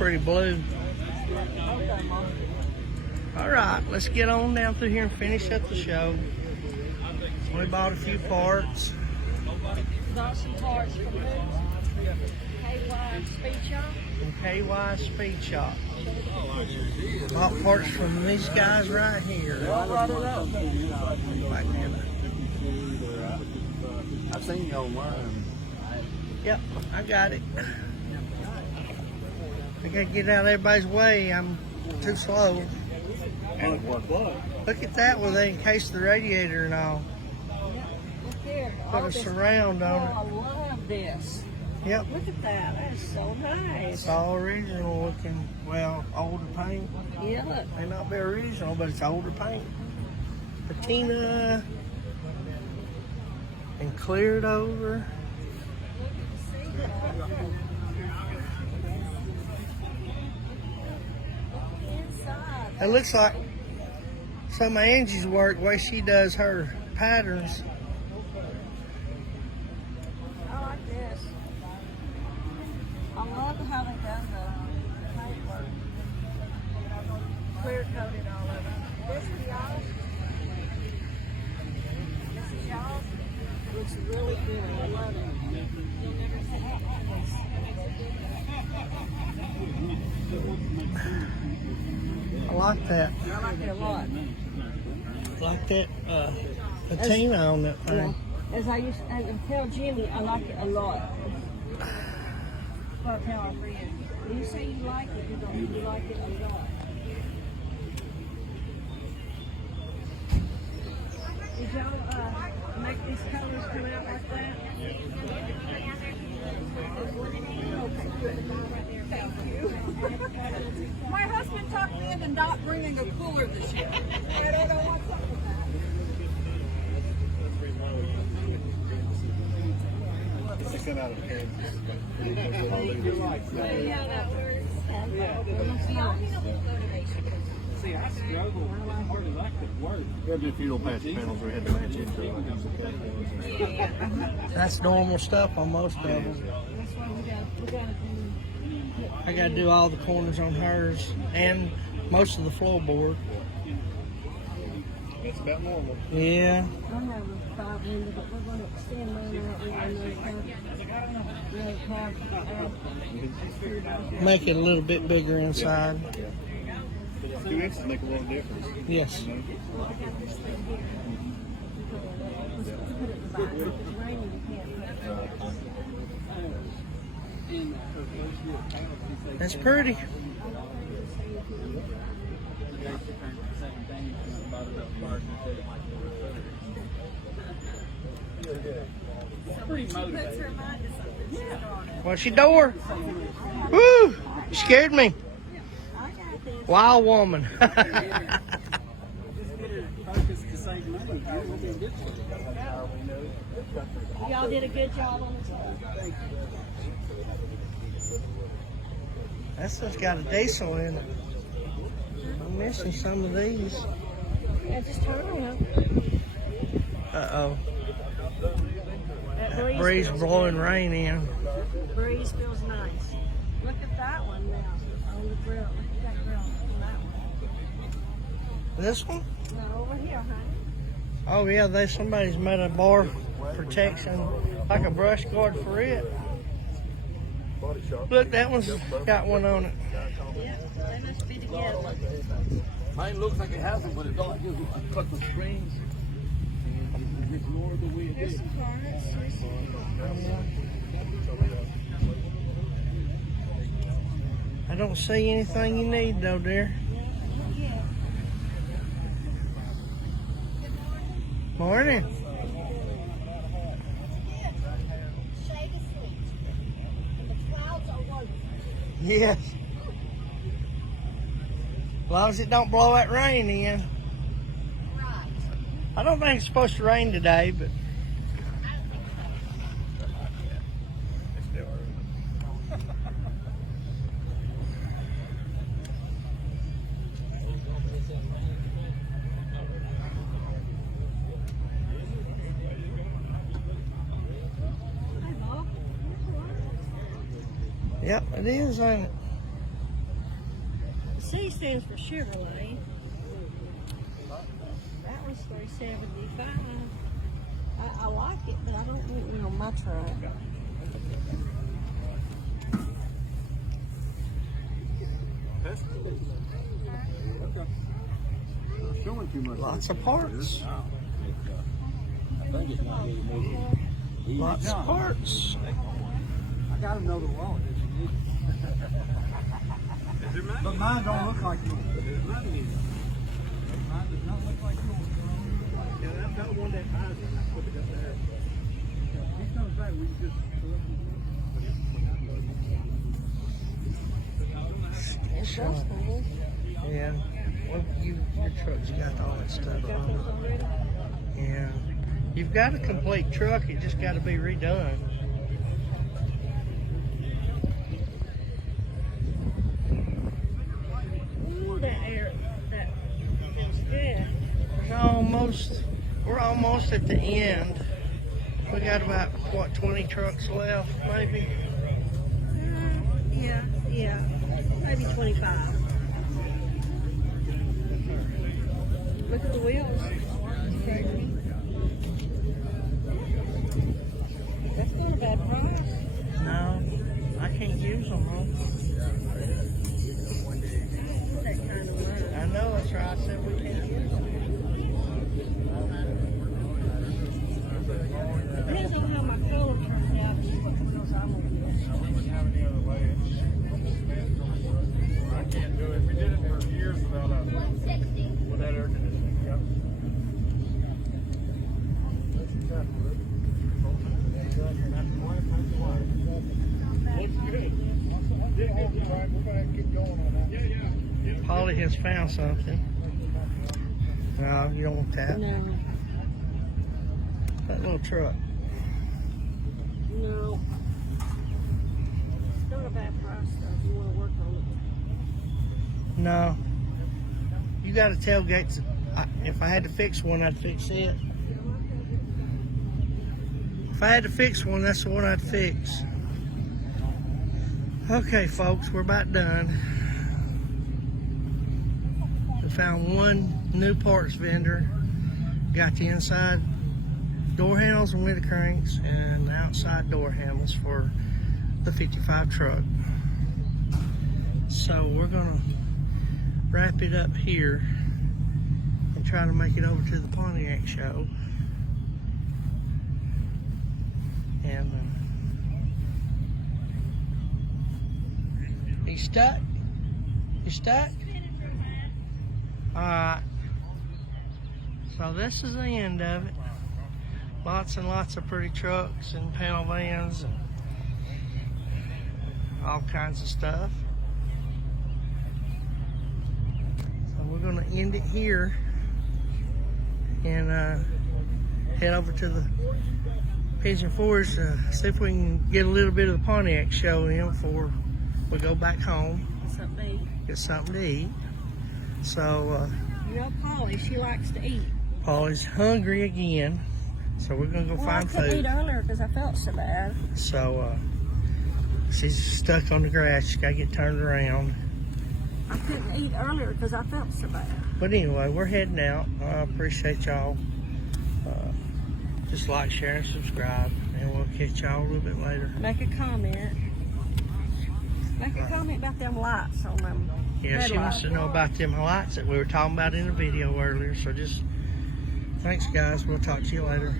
pretty blue. Okay, Mom. All right, let's get on down through here and finish up the show. We bought a few parts. Got some parts from who? KY Speed Shop. From KY Speed Shop. Bought parts from these guys right here. Right now. I've seen you online. Yep, I got it. I gotta get out of everybody's way. I'm too slow. And what? Look at that where they encased the radiator and all. Look there. Put a surround on it. I love this. Yep. Look at that. That is so nice. It's all original looking. Well, older paint. Yeah, look. May not be original, but it's older paint. Patina. And cleared over. It looks like some of Angie's work, the way she does her patterns. I like this. I love how they done the paintwork. Clear coated all of it. This is y'all's. This is y'all's. Looks really good. I love it. I like that. I like it a lot. I like that patina on that thing. As I used to tell Jimmy, I like it a lot. But tell our friend, when you say you like it, you like it a lot. Did y'all make these colors come out like that? Okay, good. Thank you. My husband talked me into not bringing a cooler this year. I don't know what's up with that. They come out of Kansas. Yeah, that works. See, I struggle. I hardly like the work. There have been a few little patch panels we had to match into. That's normal stuff on most of them. That's why we gotta do. I gotta do all the corners on hers and most of the floorboard. That's about normal. Yeah. I have a 5 window, but we're going to extend mine out. Make it a little bit bigger inside. 2 inches make a little difference. Yes. Well, I got this thing here. Let's put it in the back. If it's raining, you can't put it. That's pretty. Pretty motivated. What's your door? Woo! You scared me. Wild woman. Y'all did a good job on this one. That stuff's got a diesel in it. I'm missing some of these. Yeah, just turn around. Uh-oh. That Breeze blowing rain in. breeze feels nice. Look at that one now on the grill. Look at that grill on that one. This one? No, over here, honey. Oh yeah, somebody's made a bar protection, like a brush guard for it. Look, that one's got one on it. Yeah, they must be together. Mine looks like it has them, but it don't. You cut the strings. Ignore the way it Here's is. some carrots. Here's I don't see anything you need though, dear. yeah. Morning. Shade is sweet. And the clouds are wonderful. Yes. As long as it don't blow that rain in. Right. I don't think it's supposed to rain today, but yep, it is, ain't it? C stands for Chevrolet. That one's $375. I like it, but I don't want it on my truck. Not showing too much. Lots of parts. I think it's not really moving. Lots of parts. I got another wallet. But mine don't look like yours. Mine does not look like yours. Yeah, I've got one that has it. I put it up there. He comes back, we just Yeah. Well, your truck's got all that stuff on it. Yeah. You've got a complete truck, it just got to be redone. Ooh, that feels good. We're almost at the end. We got about, what, 20 trucks left, maybe? Yeah, maybe 25. Look at the wheels. That's not a bad price. No, I can't use them, huh? That kind of money. I know, that's right. I said we can't use them. Depends on how my color turns out and what wheels I'm gonna get. We wouldn't have any other way. I can't do it. We did it for years without that air conditioning. Yep. Polly has found something. No, you don't want that. No, That little truck. no. It's not a bad price though if you want to work on it. No. You got a tailgate. If I had to fix one, I'd fix it. If I had to fix one, that's the one I'd fix. Okay, folks, we're about done. We found one new parts vendor. Got the inside door handles and window cranks and the outside door handles for the 55 truck. So we're gonna wrap it up here and try to make it over to the Pontiac show. And you stuck? You stuck? Alright. So this is the end of it. Lots and lots of pretty trucks and panel vans and all kinds of stuff. So we're going to end it here and head over to the Pigeon Forge to see if we can get a little bit of the Pontiac show in before we go back home. Get something to eat. So You know Polly, she likes to eat. Polly's hungry again, so we're gonna go find I couldn't food. eat earlier because I felt so bad. So she's stuck on the grass. She's gotta get turned around. I couldn't eat earlier because I felt so bad. But anyway, we're heading out. I appreciate y'all. Just like, share, and subscribe, and we'll catch y'all a little bit later. Make a comment. Make a comment about them lights on them. Yeah, she wants to know about them lights that we were talking about in the video earlier. So just thanks, guys. We'll talk to you later.